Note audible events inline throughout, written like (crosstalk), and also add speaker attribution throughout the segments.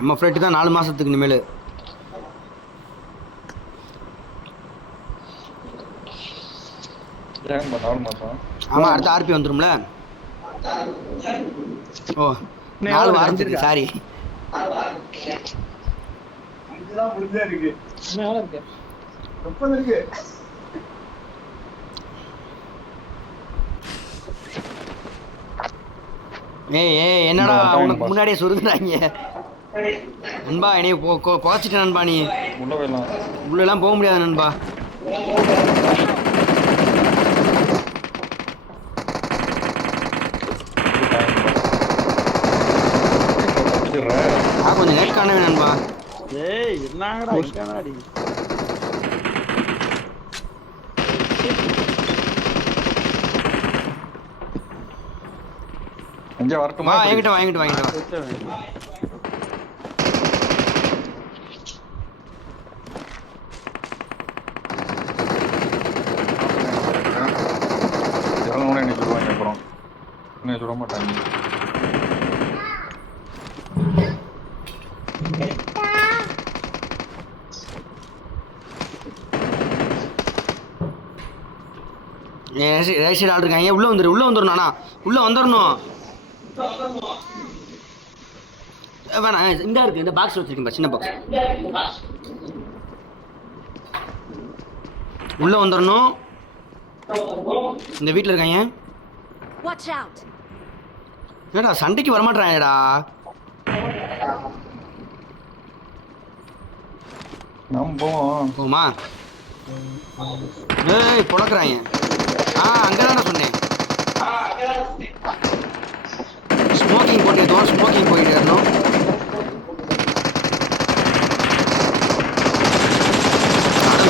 Speaker 1: நம்ம ஃப்ளைட்டு தான் நாலு மாதத்துக்கு இனிமேல். ஆமாம் அடுத்த ஆர்பி வந்துரும்ல? ஓ நாலு வாரத்துக்கு? சாரி ஏய் ஏய் என்னடா உனக்கு. முன்னாடியே சொருகுறாங்க நண்பா என்னைய போ நண்பா நீ.
Speaker 2: உள்ள போயிடலாம்.
Speaker 1: உள்ளெல்லாம் போக முடியாது நண்பா. கொஞ்சம் நேட் காணவே நண்பா.
Speaker 3: ஏய் என்னங்கடா இங்கடாடி
Speaker 2: அங்கே
Speaker 1: வா
Speaker 2: வரட்டுமா?
Speaker 1: என்கிட்ட வா என்கிட்ட வாங்கிட்டு வா
Speaker 2: இறங்கணும்னு என்ன சொல்லுவாங்க அப்புறம் சொல்ல மாட்டாங்க
Speaker 1: ரேஷன் ஆள் இருக்காங்க. உள்ள வந்துரு உள்ள வந்துடணும் அண்ணா. உள்ள வந்துடணும் வேணாம் இந்த இருக்கு இந்த பாக்ஸ் வச்சிருக்கேன் சின்ன பாக்ஸ் உள்ள வந்துடணும் இந்த வீட்டில் இருக்காங்க.
Speaker 4: Watch out!
Speaker 1: ஏடா சண்டைக்கு
Speaker 2: போவோம்
Speaker 1: போமா. ஏய் புழக்கிறாங்க ஆ அங்கே தானே சொன்னேன் ஸ்மோக்கிங் போட்டு ஏதோ ஸ்மோக்கிங் போயிட்டு இருந்தோம்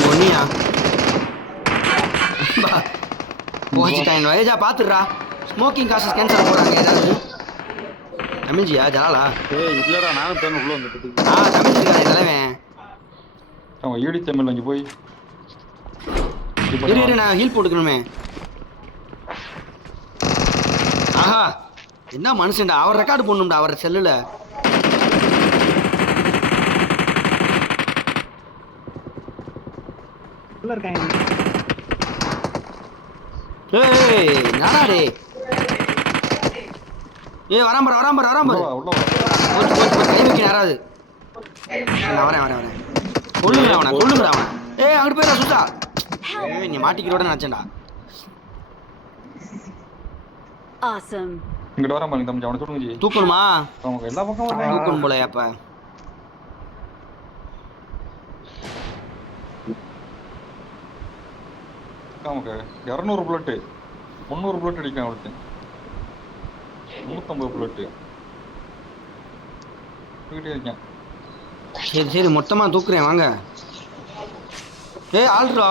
Speaker 1: ஒன்னியா போச்சுட்டாங்க ஏஜா பார்த்துடுறா ஸ்மோக்கிங் காசஸ் கேன்சல் போகிறாங்க ஏதாவது? தமிழ்ஜியா ஜலாலா
Speaker 3: ஏய் இல்லடா நானும் பேன் உள்ள வந்துட்டு
Speaker 1: ஆ தமிழ் இருக்காரு தலைவன்
Speaker 2: அவன் ஈடி தமிழ் அங்கே போய்.
Speaker 1: இரு இரு. நான் ஹீல் போட்டுக்கணுமே. ஆஹா என்ன மனுஷன்டா அவர் ரெக்கார்டு பண்ணும்டா அவர் செல்லுல. ஏய் நாடா டே ஏய் வராம பாரு வராம பாரு வராம
Speaker 2: உள்ள
Speaker 1: பாரு
Speaker 2: உள்ள
Speaker 1: கை வைக்க நேராது. நான் வரேன் வரேன் வரேன். கொள்ளுங்க அவனை கொள்ளுங்க அவனை. ஏய் அங்கிட்டு போயிடா சுத்தா. ஏய் நீ மாட்டிக்கிறோட நினச்சேன்டா.
Speaker 4: Awesome.
Speaker 2: இங்கிட்ட வர பாருங்க தம்பி அவனை ஜி.
Speaker 1: தூக்கணுமா?
Speaker 2: அவங்க எல்லா பக்கம் வர்றாங்க
Speaker 1: தூக்கணும் போலயா அப்ப
Speaker 2: நமக்கு இரநூறு புல்லட்டு முந்நூறு புல்லட் அடிக்கான் அவளுக்கு நூற்றம்பது புல்லட்டு தூக்கிட்டே இருக்கேன்.
Speaker 1: சரி சரி மொத்தமா தூக்குறேன் வாங்க. ஏய் ஆள்ரா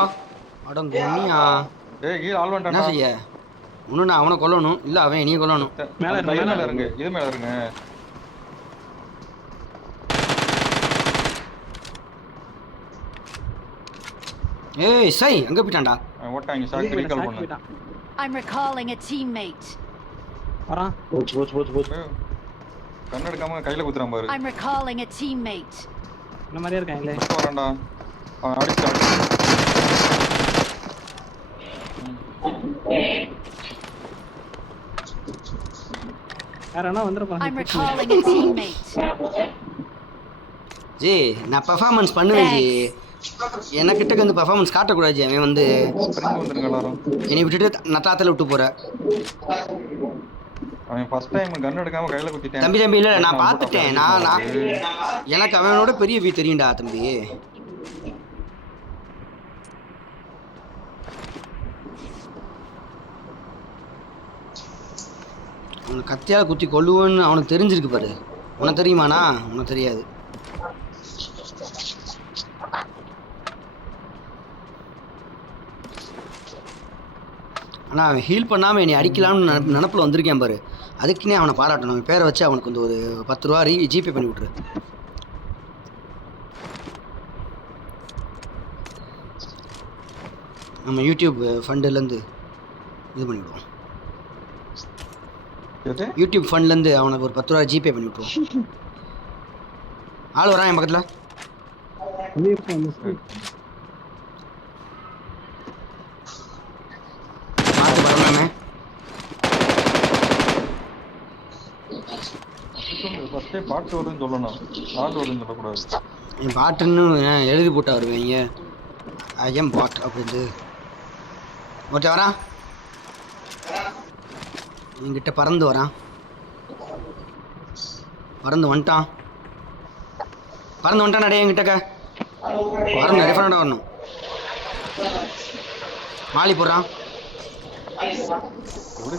Speaker 1: அடங்க உண்மையா
Speaker 2: ஏய் கீழே ஆள்
Speaker 1: என்ன
Speaker 2: வேண்டாம்
Speaker 1: செய்ய? ஒன்று நான் அவனை கொல்லணும். இல்லை அவன் என்னைய கொல்லணும்.
Speaker 3: மேல
Speaker 2: மேல
Speaker 3: இருங்க,
Speaker 2: இது
Speaker 3: மேல
Speaker 2: இருங்க. இது மேல இருங்க.
Speaker 1: ஏய் சை அங்கே போயிட்டான்டா?
Speaker 2: ஓட்டாங்க சாக்கு ரீகால் பண்ணு.
Speaker 4: I'm recalling a teammate.
Speaker 3: வரான் போச்சு போச்சு போச்சு போச்சு.
Speaker 2: ஏய், கண்ணு எடுக்காம கையில குத்துறான் பாரு.
Speaker 4: I'm recalling a teammate.
Speaker 3: இந்த மாதிரியே இருக்காங்களே
Speaker 2: புஷ்பா வரான்டா அவன் அடிச்சான்
Speaker 3: வேற என்ன வந்துருப்பாங்க
Speaker 4: I'm recalling a teammate.
Speaker 1: G நான் பெர்ஃபார்மன்ஸ் பண்ணுவேன் ஜி. எனக்கிட்ட வந்து பெர்ஃபார்மன்ஸ் காட்டக்கூடாது ஜி. அவன் வந்து என்னை விட்டுட்டு நட்டாத்தில் விட்டு போற.
Speaker 2: அவன் ஃபர்ஸ்ட் டைம் கன் எடுக்காம கையில குத்திட்டேன்.
Speaker 1: தம்பி தம்பி இல்லை நான் பார்த்துட்டேன். நான் நான் எனக்கு அவனோட பெரிய வீ தெரியும்டா தம்பி. அவனை கத்தியால் குத்தி கொல்லுவேன்னு அவனுக்கு தெரிஞ்சிருக்கு பாரு. உனக்கு தெரியுமாண்ணா? உனக்கு தெரியாது. ஆனால் அவன் ஹீல் பண்ணாமல் என்னை அடிக்கலாம்னு நினப்பு நினப்பில் வந்திருக்கேன் பாரு. அதுக்குன்னே அவனை பாராட்டணும். அவன் பேரை வச்சு அவனுக்கு வந்து ஒரு பத்து ரூபா ரீ ஜிபே பண்ணி விட்ரு நம்ம யூடியூப் ஃபண்டுலேருந்து இது பண்ணிவிடுவோம் யூடியூப் ஃபண்ட்லேருந்து அவனுக்கு ஒரு பத்து ரூபா ஜிபே பண்ணி விட்ருவோம் (laughs) ஆள் வரான் என் பக்கத்தில்
Speaker 3: வெளியே போ மிஸ்
Speaker 1: பார்த்து பரவாயில்லாமே
Speaker 2: ஃபர்ஸ்டே பாட்டு வருதுன்னு சொல்லணும். ஆள் வருதுன்னு சொல்லக்கூடாது.
Speaker 1: என் பாட்டுன்னு எழுதி போட்டா வருவீங்க ஐ எம் பாட் அப்படின்னு ஒருத்தன் வரான். என்கிட்ட பறந்து வரான். பறந்து வந்துட்டான். பறந்து வந்துட்டான் அடைய என்கிட்டக்க வரணும் டிஃபரெண்டாக வரணும். மாலி போடுறான்.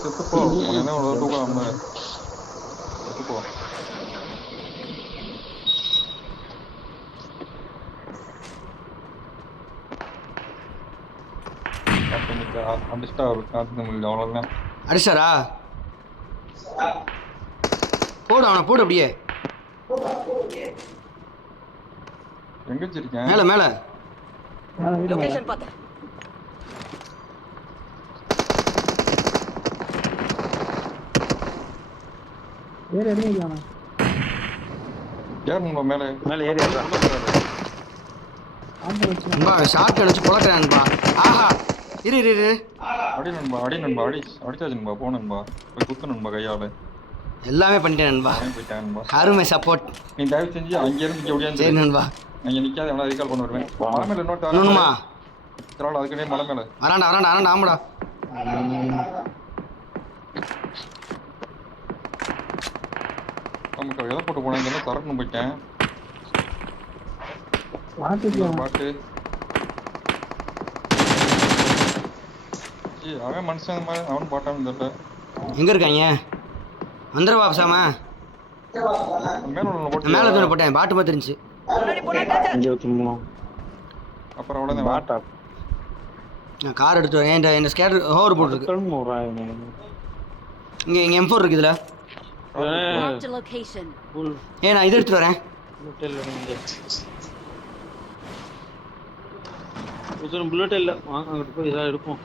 Speaker 2: செத்துப்போ. என்ன செத்துப்போ. அடிச்சிட்டா ஒரு காத்து முடியல. அவ்வளோதான்
Speaker 1: அடிச்சாரா? போடு அவனை போடு அப்படியே.
Speaker 2: எங்க வச்சிருக்கேன்
Speaker 1: மேலே. மேலே
Speaker 3: வேறு எதுவும் இல்லைண்ணா
Speaker 2: ஏன் உங்க மேலே?
Speaker 5: மேலே ஏறி
Speaker 1: நண்பா ஷார்ட் அடிச்சு பொழக்கிறேன்பா ஆஹா இரு இரு இரு.
Speaker 2: அடி நண்பா அடி நண்பா அடி. அடிச்சாச்சு நண்பா போ நண்பா. போய் குத்து நண்பா கையால
Speaker 1: எல்லாமே பண்ணிட்டேன் நண்பா.
Speaker 2: போயிட்டேன் நண்பா.
Speaker 1: அருமை சப்போர்ட்
Speaker 2: நீ தயவு செஞ்சு அங்க இருந்து இங்க
Speaker 1: சரி நண்பா.
Speaker 2: அங்க நிக்காத எவனா ரீகால் பண்ண வருவேன். மலை மேல இன்னொரு
Speaker 1: இன்னொன்னுமா?
Speaker 2: திராள் அதுக்குன்னே மலை மேல.
Speaker 1: வராண்டா வராண்டா வராண்டா ஆமாடா.
Speaker 2: நமக்கு எதை போட்டு போனேன்? சரக்கு போயிட்டேன். பாட்டு. அவன் மனுஷன் மாதிரி அவன் பாட்டான்னு தெரியல
Speaker 1: எங்க இருக்காங்க வந்துருவா பேசாம.
Speaker 2: மேல
Speaker 1: தூண் போட்டேன் பாட்டு பார்த்து இருந்துச்சு.
Speaker 5: இருபத்தி மூணு
Speaker 2: அப்புறம் அவ்வளவுதான்
Speaker 5: பாட்டா?
Speaker 1: நான் கார் எடுத்து வரேன். என் என் ஸ்கேட்டர் ஹோவர் போட்டுருக்கு இங்கே இங்கே எம் ஃபோர் இருக்குது இதில் ஏ நான் இது எடுத்துட்டு வரேன்.
Speaker 5: புல்லட் இல்லை. வாங்க அங்கிட்டு போய் இதாக எடுப்போம்.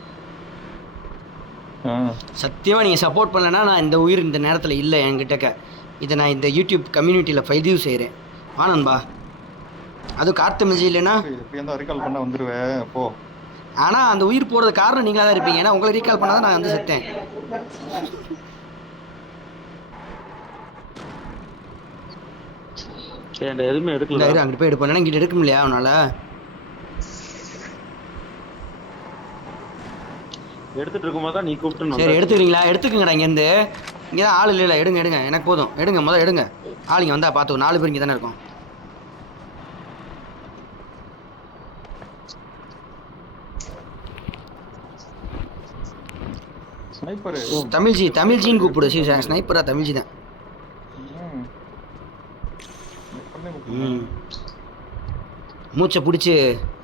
Speaker 1: சத்தியமாக நீங்கள் சப்போர்ட் பண்ணலைன்னா நான் இந்த உயிர் இந்த நேரத்தில் இல்லை என்கிட்டக்க இதை நான் இந்த யூடியூப் கம்யூனிட்டியில் பதிவு செய்கிறேன் ஆனன்பா அது கார்த்த மிஜி இல்லைன்னா?
Speaker 2: ரீகால் பண்ண வந்துருவேன் போ.
Speaker 1: ஆனால் அந்த உயிர் போகிறது காரணம் நீங்களாக தான் இருப்பீங்க. ஏன்னா உங்களை ரீகால் பண்ணால் தான் நான் வந்து செத்தேன்.
Speaker 5: சரி எதுவுமே எடுக்கல.
Speaker 1: அங்கிட்டு போய் எடுப்பேன் ஏன்னா இங்கிட்ட எடுக்க முடியல அவனால்
Speaker 5: எடுத்துட்டு இருக்கும்போது தான் நீ கூப்பிட்டு
Speaker 1: சரி எடுத்துக்கிறீங்களா? எடுத்துக்கங்கடா இங்கேருந்து. இங்கே தான் ஆள் இல்லை எடுங்க எடுங்க. எனக்கு போதும். எடுங்க முதல்ல எடுங்க. ஆள் இங்கே வந்தால் பார்த்து நாலு பேர் இங்கே தானே இருக்கோம்
Speaker 2: ஸ்னைப்பரு
Speaker 1: தமிழ்ஜி தமிழ்ஜின்னு கூப்பிடு. சார் ஸ்னைப்பரா தமிழ்ஜி தான் மூச்சை பிடிச்சி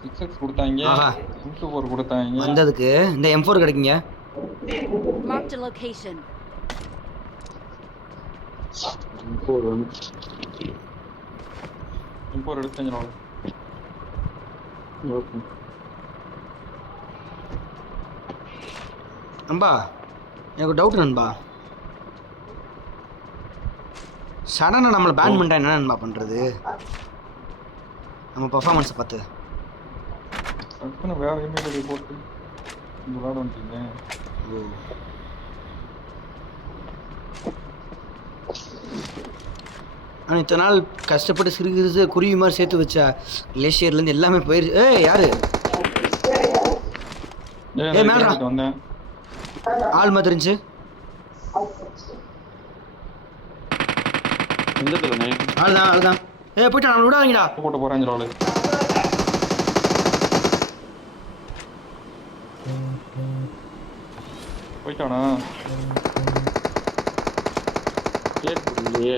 Speaker 2: சிக்ஸ் எக்ஸ் கொடுத்தாங்க ஃபோர் கொடுத்தாங்க.
Speaker 1: வந்ததுக்கு. இந்த எம் ஃபோர் கிடைக்குங்க.
Speaker 5: போர் வந்து.
Speaker 2: இம்போர் எடுத்தேன்
Speaker 5: ஓகே
Speaker 1: நண்பா எனக்கு டவுட் நண்பா. சடனாக நம்மளை பேன் பண்ணிட்டா என்ன நண்பா பண்ணுறது நம்ம பர்ஃபார்மன்ஸை பார்த்து.
Speaker 2: டக்குன்னு வேற ஐடி போட்டு விளாட வந்துட்டீங்க
Speaker 1: ஓ. ஆனால் இத்தனை நாள் கஷ்டப்பட்டு சிறு சிறு குருவி மாதிரி சேர்த்து வச்ச கிளேஷியர்லேருந்து எல்லாமே போயிருச்சு. ஏய் யாரு.
Speaker 2: கேட்டுட்டு வந்தேன்.
Speaker 1: ஆள் மாதிரி இருந்துச்சு ஆள் தான் ஆள் தான் ஏ போயிட்டா நான் விடாதீங்கடா.
Speaker 2: போட்டு போறேன் போயிட்டானா?
Speaker 5: கேட் இல்லையே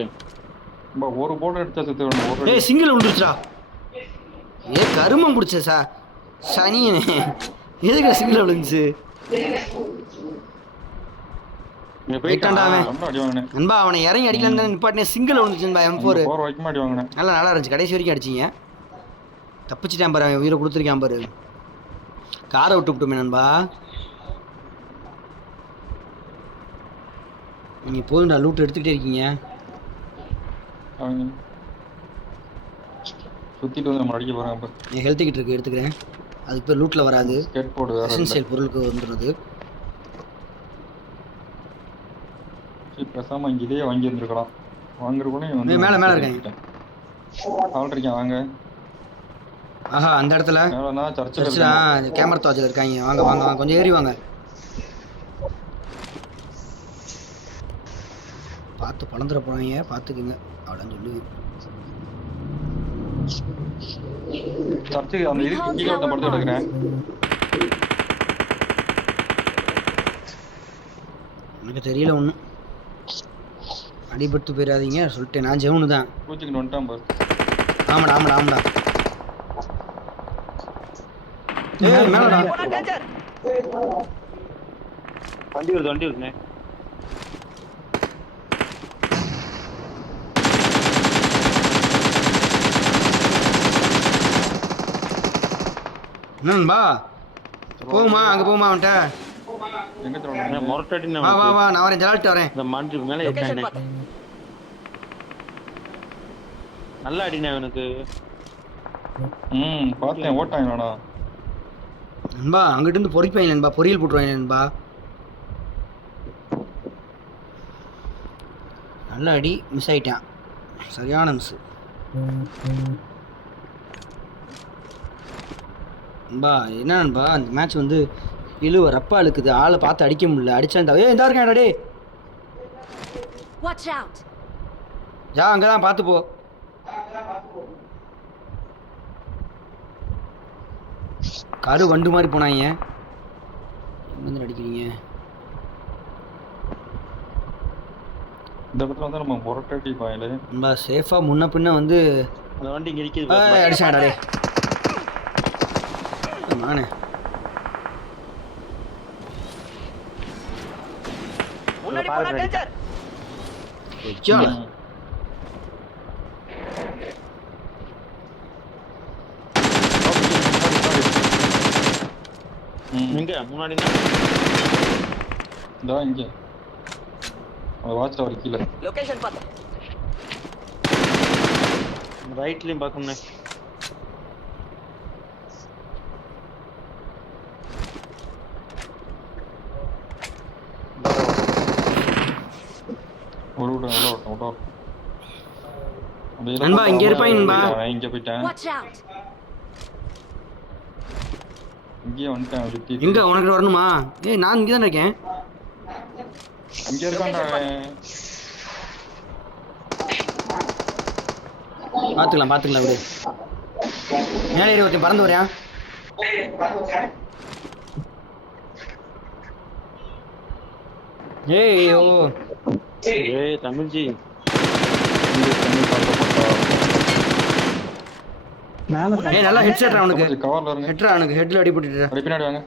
Speaker 2: ஒரு போர்டு எடுத்தா வேணும் ஒரு
Speaker 1: ஏய் சிங்கிள் விழுந்துருச்சுடா. ஏ கருமம் பிடிச்ச சா சனியனே. எதுக்கு சிங்கிள் விழுந்துச்சு? நண்பா அவனை இறங்கி அடிக்கலான்னு தான் நிப்பாட்டினே சிங்கிள் விழுந்துச்சுன்பா எம் ஃபோர் நல்லா நல்லா இருந்துச்சு. கடைசி வரைக்கும் அடிச்சிங்க. தப்பிச்சிட்டேன் பாரு அவன் உயிரை கொடுத்துருக்கான் பாரு. காரை விட்டு விட்டுமே நண்பா. நீங்கள் போதும்டா லூட் எடுத்துக்கிட்டே இருக்கீங்க.
Speaker 2: அவங்க சுத்திட்டு வந்து நம்ம அடிக்க அப்ப
Speaker 1: என் ஹெல்த் கிட்ட இருக்கு எடுத்துக்கிறேன். அதுக்கு பேர் லூட்டில் வராது.
Speaker 2: ஸ்கேட் போர்டு வேற இல்லை
Speaker 1: எசென்சியல் பொருளுக்கு வந்துடுறது
Speaker 2: சரி, பேசாம இங்க இதே வாங்கி இருந்திருக்கலாம். வாங்குறக்குள்ள
Speaker 1: ஏய், மேல, மேல இருக்காங்க.
Speaker 2: ஆள்றிக்கேன் வாங்க.
Speaker 1: ஆஹா அந்த இடத்துல. கேமரா தாஜில் இருக்காங்க. வாங்க வாங்க வாங்க. கொஞ்சம் ஏறி வாங்க. பார்த்து பழந்துட போறாங்க பார்த்துக்குங்க அப்படின்னு சொல்லி
Speaker 2: சர்ச்சுக்கு அந்த இது கீழே ஒருத்தன் படுத்து கிடக்குறேன்
Speaker 1: எனக்கு தெரியல ஒன்றும் அடிபட்டு போயிடாதீங்க சொல்லிட்டேன் நான் ஜெவனு தான்.
Speaker 2: வந்துட்டான் பாரு.
Speaker 1: ஆமாடா ஆமாடா ஆமாடா. ஏய் மேலடா.
Speaker 5: வண்டி வருது வண்டி வருதுண்ணே
Speaker 1: என்னன்பா போகுமா அங்கே போகுமா அவன்கிட்ட. வா வா. வா நான் வரேன் ஜலால்ட்டு வரேன்.
Speaker 5: இந்த மேல நல்லா அடிண்ணே அவனுக்கு
Speaker 2: ம் பார்த்தேன் ஓட்டான் என்னடா.
Speaker 1: நண்பா அங்கிட்டு இருந்து பொறிப்பாங்க நண்பா பொரியல் போட்டுருவாங்க நண்பா. நல்ல அடி மிஸ் ஆயிட்டான். சரியான மிஸ் நண்பா என்ன நண்பா அந்த மேட்ச் வந்து இழுவ ரப்பா இழுக்குது ஆளை பார்த்து அடிக்க முடியல. அடிச்சா ஏ இந்த இருக்கேன் டே! யா அங்கே தான் பார்த்து போ. கரு வண்டு மாதிரி போனாங்க எங்கேருந்து அடிக்கிறீங்க
Speaker 2: இந்த இடத்துல வந்து நம்ம முரட்டடி பாயில.
Speaker 1: நண்பா சேஃபாக முன்ன பின்ன வந்து
Speaker 5: அந்த வண்டி இங்க நிக்குது
Speaker 1: ஏய்,
Speaker 5: பாருங்க.
Speaker 1: அடிச்சாடா டே நானே
Speaker 5: எங்க முன்னாடி
Speaker 2: இதோ இங்க. அந்த வாட்ச் டவர் கீழே.
Speaker 5: ரைட்லயும் பார்க்கணுண்ணே
Speaker 2: ஒரு விட உள்ள விட்டோம் உள்ள விட்டோம். அந்த இதை
Speaker 1: நண்பா, இங்க இருப்பாங்க நண்பா.
Speaker 2: இங்க போயிட்டேன்! இங்கேயே வந்துட்டேன்
Speaker 1: எங்க உனக்கு வரணுமா? ஏய் நான் இங்கே தான் இருக்கேன்.
Speaker 2: இங்க இருக்கான்டா. அவன்.
Speaker 1: பார்த்துக்கலாம் பார்த்துக்கலாம் விடு. மேலே ஏறி ஒருத்தன் பறந்து வரையா ஏய் ஓ
Speaker 5: ஏய் தமிழ்ஜி.
Speaker 3: மேல
Speaker 1: ஏய் நல்லா ஹெட் செட்ரா அவனுக்கு.
Speaker 2: கவர்ல இருங்க
Speaker 1: ஹெட்ரா அவனுக்கு ஹெட்ல அடிபட்டுட்டா
Speaker 2: அப்படி பின்னாடி வாங்க.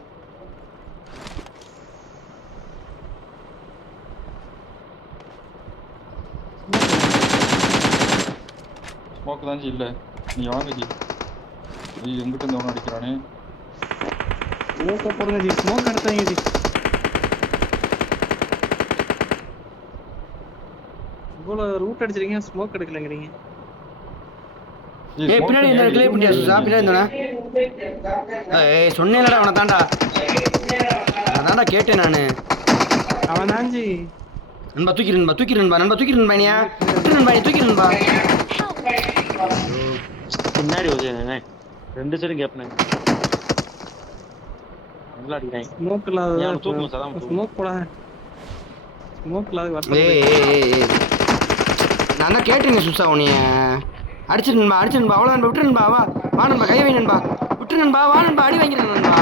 Speaker 2: ஸ்மோக் தான் ஜி இல்ல. நீ வாங்க ஜி. ஐயோ எங்கிட்ட இருந்து ஒன்று அடிக்கிறானே.
Speaker 3: ஸ்மோக்க போடுங்க ஜி. ஸ்மோக் எடுத்தாங்க ஜி. இவ்வளோ ரூட் அடிச்சிருக்கீங்க ஸ்மோக் எடுக்கலங்கிறீங்க.
Speaker 1: ஏய் பின்னாடி இந்த கிளே
Speaker 2: use
Speaker 1: பண்ணியா சுசா பின்னாடி இருந்தானே ஏய் சொன்னேன்லடா அவனை தான்டா நான் தான்டா கேட்டேன் நான்.
Speaker 3: அவன் ஜி
Speaker 1: நண்பா தூக்கி நண்பா தூக்கி நண்பா நண்பா தூக்கி நண்பா நீயா விட்டு நண்பா நீ தூக்கி நண்பா
Speaker 5: பின்னாடி வச்சுண்ணே ரெண்டு சைடும் கேப்னே நல்லா
Speaker 3: ஸ்மோக் இல்லாத. ஸ்மோக் போட. ஸ்மோக் இல்லாத
Speaker 1: ஏய் நான் தான் கேட்டேங்க சுசா உன்னைய. அடிச்சிரு நண்பா அடிச்சிரு நண்பா. அவ்வளோ நண்பா. விட்டு நண்பா வா. வா நண்பா கை வை நண்பா. விட்டு நண்பா வா நண்பா. அடி வாங்கிறேன் நண்பா.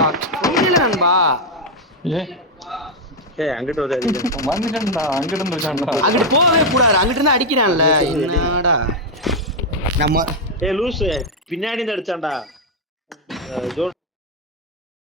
Speaker 1: ஒன்றும் நண்பா.
Speaker 2: ஏ
Speaker 5: ஏய் அங்கிட்டு
Speaker 2: வந்துட்டேன்டா அங்கிட்ட வச்சான்டா
Speaker 1: அங்கிட்டு போகவே கூடாது. அங்கிட்டு இருந்து அடிக்கிறான்ல. என்னடா? நம்ம
Speaker 5: ஏய் லூசு. பின்னாடி இருந்து அடிச்சான்டா.